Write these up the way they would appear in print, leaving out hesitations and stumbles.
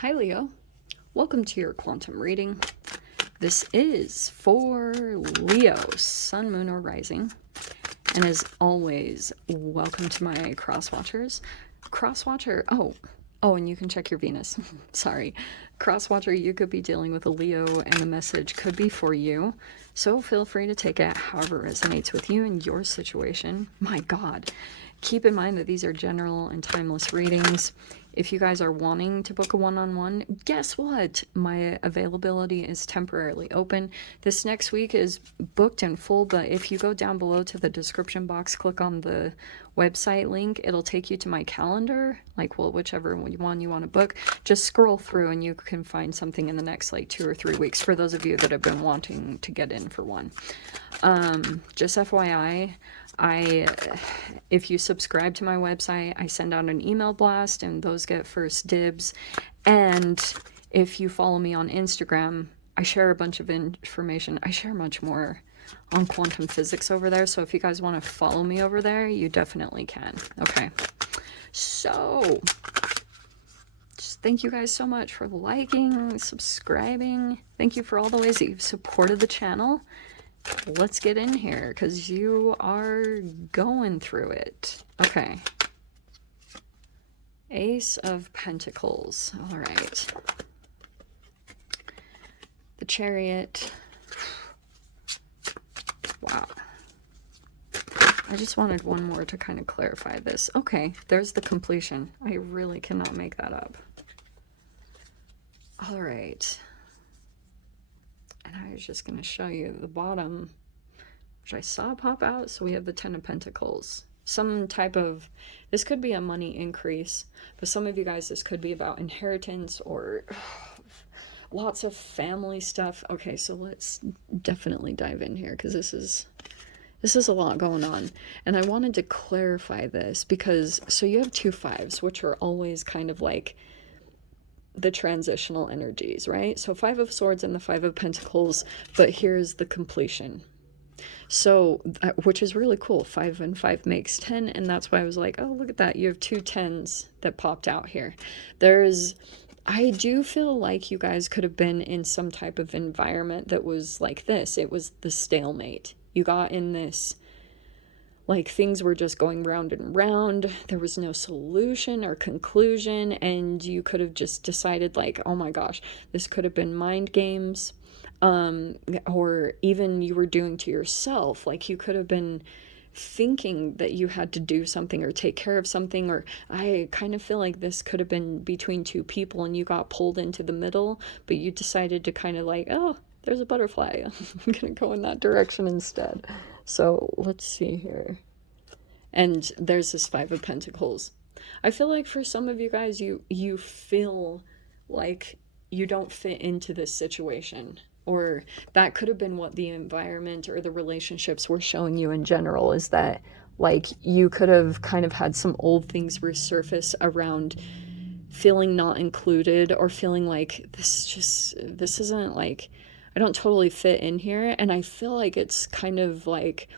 Hi Leo, welcome to your quantum reading. This is for Leo, Sun, Moon, or Rising. And as always, welcome to my cross-watchers. Cross-watcher, and you can check your Venus. Sorry. Cross-watcher, you could be dealing with a Leo and the message could be for you. So feel free to take it however resonates with you and your situation. My God. Keep in mind that these are general and timeless readings. If you guys are wanting to book a one-on-one, guess what? My availability is temporarily open. This next week is booked and full, but if you go down below to the description box, click on the website link, it'll take you to my calendar, whichever one you want to book. Just scroll through and you can find something in the next 2 or 3 weeks for those of you that have been wanting to get in for one. Just FYI, if you subscribe to my website, I send out an email blast and those get first dibs. And if you follow me on Instagram, I share a bunch of information. I share much more on quantum physics over there. So if you guys want to follow me over there, you definitely can. Okay. So just thank you guys so much for liking, subscribing. Thank you for all the ways that you've supported the channel. Let's get in here because you are going through it. Okay. Ace of Pentacles. All right. The Chariot. Wow. I just wanted one more to kind of clarify this. Okay, there's the completion. I really cannot make that up. All right. And I was just going to show you the bottom, which I saw pop out. So we have the Ten of Pentacles. Some type of, this could be a money increase, but some of you guys, this could be about inheritance or lots of family stuff. Okay, so let's definitely dive in here because this is a lot going on. And I wanted to clarify this because, so you have 2 5s, which are always kind of like the transitional energies, right? So 5 of Swords and the 5 of Pentacles, but here's the completion. So, which is really cool. 5 and 5 makes 10, and that's why I was like, oh, look at that. You have 2 10s that popped out here. I do feel like you guys could have been in some type of environment that was like this. It was the stalemate. You got in this, like things were just going round and round. There was no solution or conclusion, and you could have just decided like, oh my gosh, this could have been mind games, or even you were doing to yourself. Like you could have been thinking that you had to do something or take care of something, or I kind of feel like this could have been between 2 people and you got pulled into the middle, but you decided to kind of like, oh, there's a butterfly. I'm gonna go in that direction instead. So let's see here. And there's this 5 of Pentacles. I feel like for some of you guys, you feel like you don't fit into this situation. Or that could have been what the environment or the relationships were showing you in general, is that like you could have kind of had some old things resurface around feeling not included, or feeling like this isn't like, I don't totally fit in here. And I feel like it's kind of like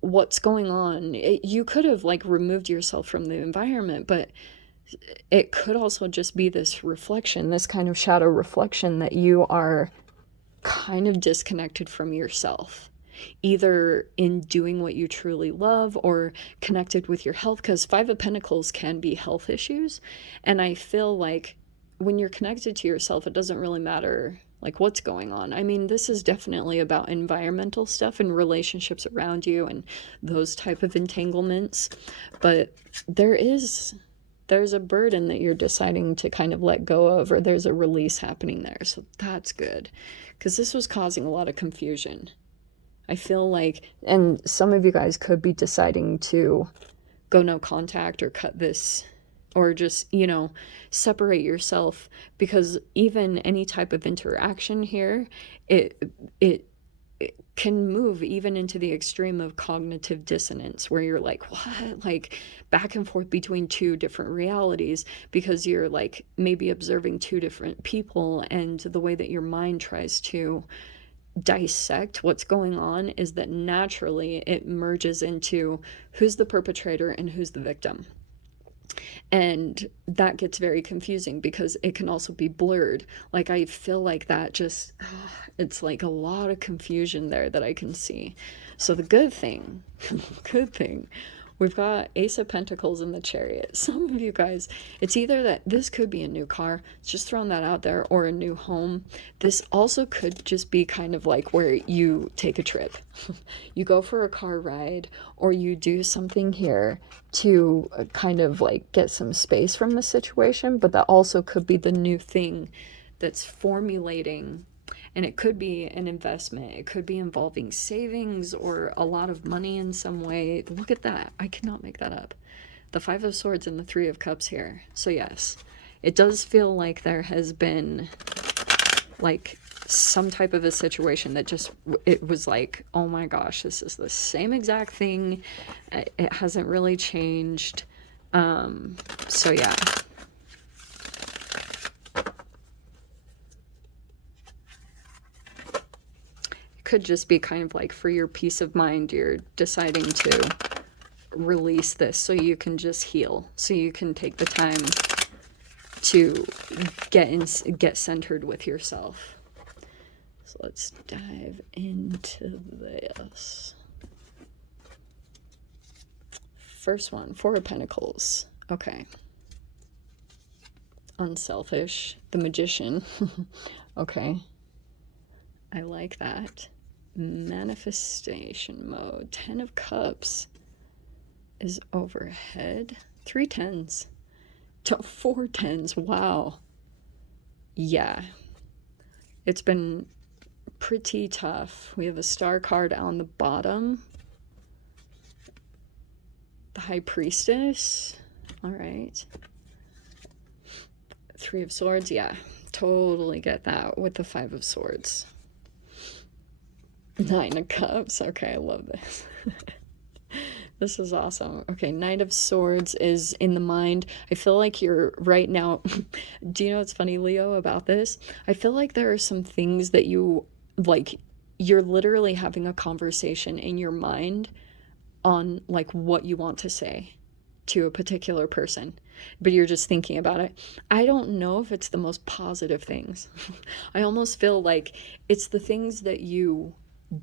what's going on. You could have like removed yourself from the environment, but it could also just be this reflection, this kind of shadow reflection, that you are kind of disconnected from yourself, either in doing what you truly love or connected with your health, because 5 of Pentacles can be health issues. And I feel like when you're connected to yourself, it doesn't really matter like what's going on. I mean, this is definitely about environmental stuff and relationships around you and those type of entanglements. But there's a burden that you're deciding to kind of let go of, or there's a release happening there. So that's good, because this was causing a lot of confusion. I feel like, and some of you guys could be deciding to go no contact or cut this, or just, separate yourself, because even any type of interaction here, it can move even into the extreme of cognitive dissonance, where you're like, what? Like back and forth between 2 different realities, because you're like maybe observing 2 different people, and the way that your mind tries to dissect what's going on is that naturally it merges into who's the perpetrator and who's the victim. And that gets very confusing because it can also be blurred. Like, I feel like that just, it's like a lot of confusion there that I can see. So the good thing, good thing, we've got Ace of Pentacles in the Chariot. Some of you guys, it's either that this could be a new car, just throwing that out there, or a new home. This also could just be kind of like where you take a trip. You go for a car ride, or you do something here to kind of like get some space from the situation, but that also could be the new thing that's formulating. And it could be an investment. It could be involving savings or a lot of money in some way. Look at that. I cannot make that up. The Five of Swords and the Three of Cups here. So yes, it does feel like there has been like some type of a situation that just, it was like, oh my gosh, this is the same exact thing. It hasn't really changed. So yeah. Could just be kind of like for your peace of mind, you're deciding to release this so you can just heal, so you can take the time to get centered with yourself. So let's dive into this. First one, Four of Pentacles. Okay. Unselfish, the Magician. Okay, I like that. Manifestation mode. 10 of Cups is overhead. 3 10s. 4 10s. Wow. Yeah. It's been pretty tough. We have a Star card on the bottom. The High Priestess. All right. 3 of Swords. Yeah. Totally get that with the 5 of Swords. 9 of Cups. Okay, I love this. This is awesome. Okay, Knight of Swords is in the mind. I feel like you're right now. Do you know what's funny, Leo, about this? I feel like there are some things that you, like, you're literally having a conversation in your mind on, like, what you want to say to a particular person, but you're just thinking about it. I don't know if it's the most positive things. I almost feel like it's the things that you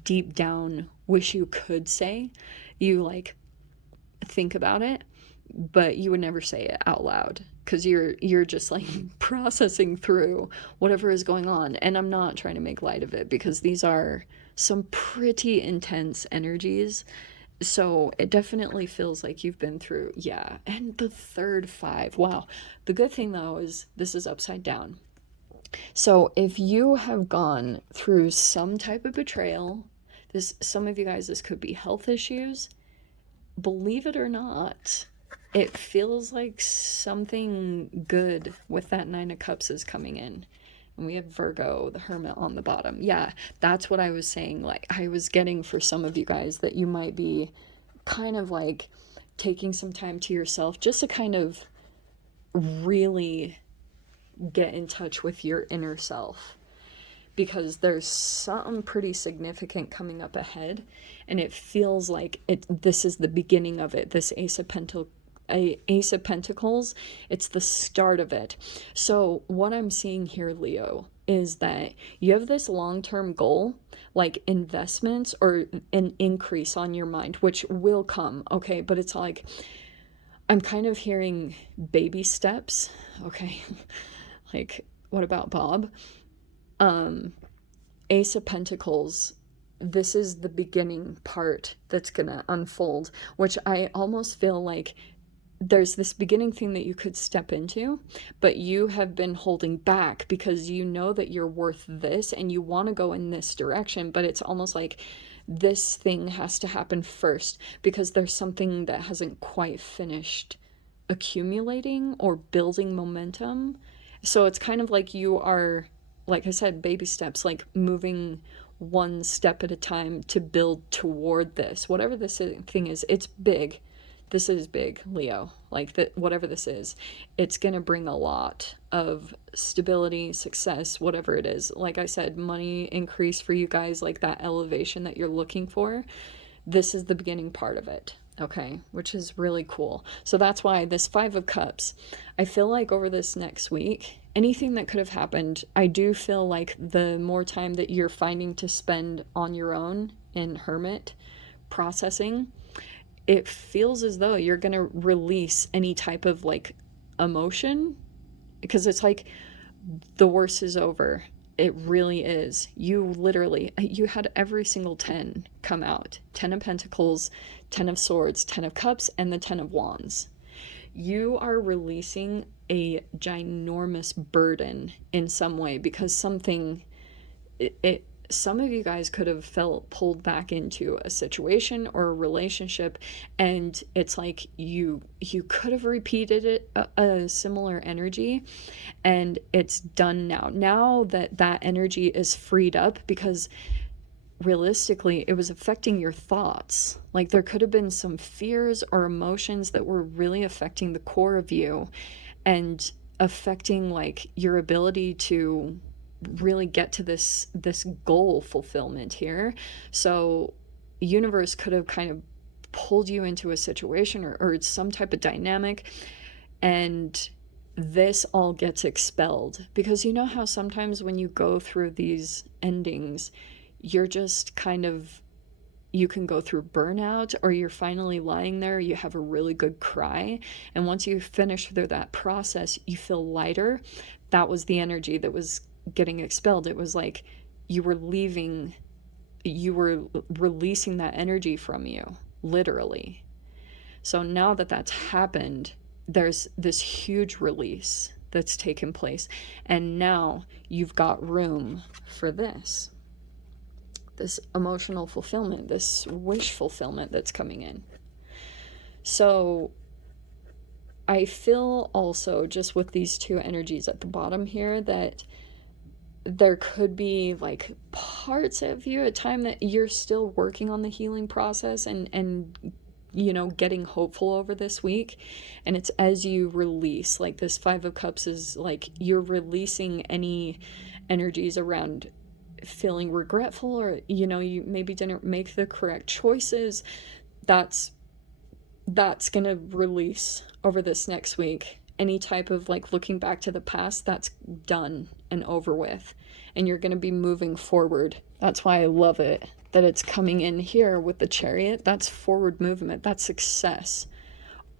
deep down wish you could say. You like think about it, but you would never say it out loud because you're just like processing through whatever is going on. And I'm not trying to make light of it because these are some pretty intense energies. So it definitely feels like you've been through, yeah. And the third 5, wow. The good thing though is this is upside down. So if you have gone through some type of betrayal, some of you guys, this could be health issues. Believe it or not, it feels like something good with that 9 of Cups is coming in. And we have Virgo, the Hermit on the bottom. Yeah, that's what I was saying. Like, I was getting for some of you guys that you might be kind of like taking some time to yourself just to kind of really get in touch with your inner self, because there's something pretty significant coming up ahead, and it feels like this is the beginning of it. This Ace of Pentacles, it's the start of it. So what I'm seeing here, Leo, is that you have this long-term goal, like investments or an increase on your mind, which will come, okay? But it's like, I'm kind of hearing baby steps, okay? Like, what about Bob? Ace of Pentacles, this is the beginning part that's gonna unfold, which I almost feel like there's this beginning thing that you could step into, but you have been holding back because you know that you're worth this and you want to go in this direction, but it's almost like this thing has to happen first because there's something that hasn't quite finished accumulating or building momentum. So it's kind of like you are, like I said, baby steps, like moving one step at a time to build toward this. Whatever this thing is, it's big. This is big, Leo. Like, that, whatever this is, it's going to bring a lot of stability, success, whatever it is. Like I said, money increase for you guys, like that elevation that you're looking for. This is the beginning part of it. Okay, which is really cool. So that's why this Five of Cups, I feel like over this next week, anything that could have happened, I do feel like the more time that you're finding to spend on your own in hermit processing, it feels as though you're going to release any type of like emotion, because it's like the worst is over. It really is. You literally, you had every single 10 come out. 10 of Pentacles, 10 of Swords, 10 of Cups, and the 10 of Wands. You are releasing a ginormous burden in some way, because something, some of you guys could have felt pulled back into a situation or a relationship, and it's like you could have repeated it, a similar energy, and it's done now that that energy is freed up, because realistically it was affecting your thoughts. Like there could have been some fears or emotions that were really affecting the core of you and affecting like your ability to really get to this goal fulfillment here. So universe could have kind of pulled you into a situation or some type of dynamic, and this all gets expelled. Because you know how sometimes when you go through these endings, you're just kind of, you can go through burnout, or you're finally lying there, you have a really good cry, and once you finish through that process, you feel lighter. That was the energy that was getting expelled. It was like you were leaving, you were releasing that energy from you, literally. So now that that's happened, there's this huge release that's taken place, and now you've got room for this emotional fulfillment, this wish fulfillment that's coming in. So I feel also, just with these two energies at the bottom here, that there could be like parts of you at time that you're still working on the healing process and you know, getting hopeful over this week. And it's as you release, like this Five of Cups is like you're releasing any energies around feeling regretful, or you know, you maybe didn't make the correct choices. That's gonna release over this next week. Any type of like looking back to the past, that's done and over with, and you're gonna be moving forward. That's why I love it that it's coming in here with the Chariot. That's forward movement, that's success.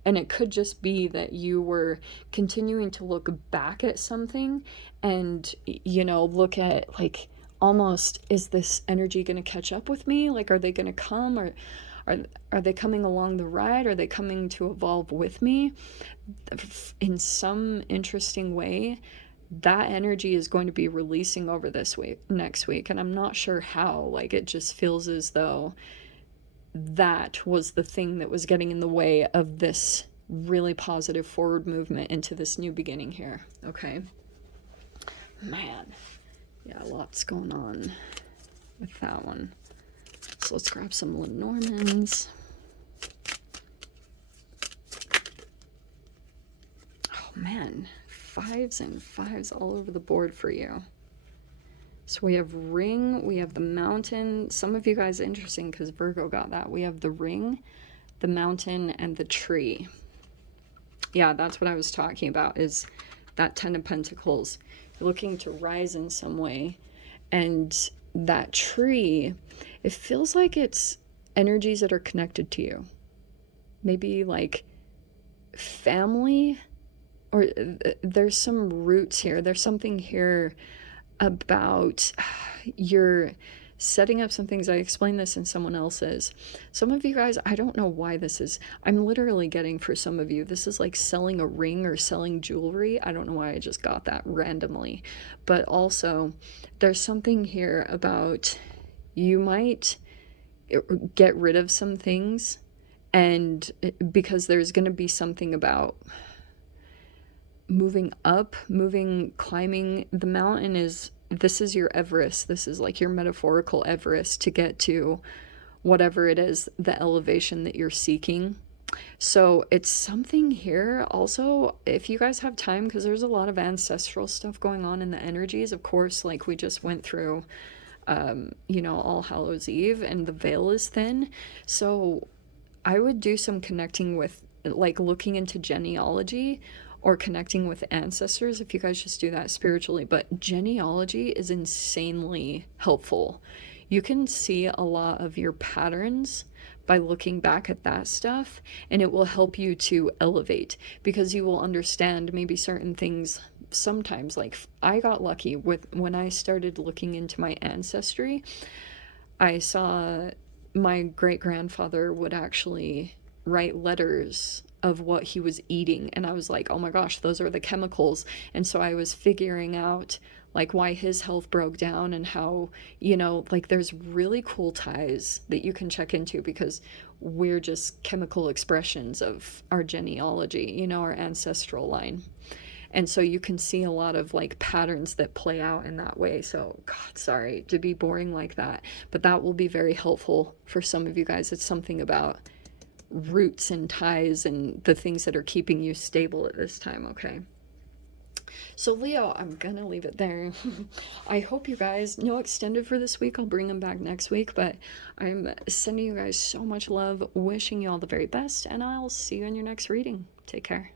And it could just be that you were continuing to look back at something and, you know, look at like, almost, is this energy going to catch up with me? Like, are they going to come, or are they coming along the ride? Are they coming to evolve with me? In some interesting way, that energy is going to be releasing over this week, next week. And I'm not sure how. Like, it just feels as though that was the thing that was getting in the way of this really positive forward movement into this new beginning here. Okay. Man. Yeah, lots going on with that one. So let's grab some Lenormands. Oh man, fives and fives all over the board for you. So we have Ring, we have the Mountain. Some of you guys, interesting because Virgo got that. We have the Ring, the Mountain, and the Tree. Yeah, that's what I was talking about, is that Ten of Pentacles. You're looking to rise in some way. And that tree, it feels like it's energies that are connected to you. Maybe like family, or there's some roots here. There's something here about you're setting up some things. I explained this in someone else's. Some of you guys, I don't know why this is, I'm literally getting, for some of you, this is like selling a ring or selling jewelry. I don't know why I just got that randomly. But also, there's something here about you might get rid of some things, and because there's going to be something about moving up, climbing the mountain. This is your Everest. This is like your metaphorical Everest to get to whatever it is, the elevation that you're seeking. So it's something here also, if you guys have time, because there's a lot of ancestral stuff going on in the energies. Of course, like we just went through, you know, All Hallows Eve, and the veil is thin. So I would do some connecting with, like, looking into genealogy or connecting with ancestors if you guys just do that spiritually. But genealogy is insanely helpful. You can see a lot of your patterns by looking back at that stuff, and it will help you to elevate, because you will understand maybe certain things sometimes. Like, I got lucky with when I started looking into my ancestry. I saw my great grandfather would actually write letters of what he was eating, and I was like, oh my gosh, those are the chemicals. And so I was figuring out like why his health broke down, and how, you know, like, there's really cool ties that you can check into, because we're just chemical expressions of our genealogy, you know, our ancestral line. And so you can see a lot of like patterns that play out in that way. So, God, sorry to be boring like that, but that will be very helpful for some of you guys. It's something about roots and ties and the things that are keeping you stable at this time. Okay. So Leo, I'm gonna leave it there. I hope you guys, no extended for this week. I'll bring them back next week, but I'm sending you guys so much love, wishing you all the very best, and I'll see you in your next reading. Take care.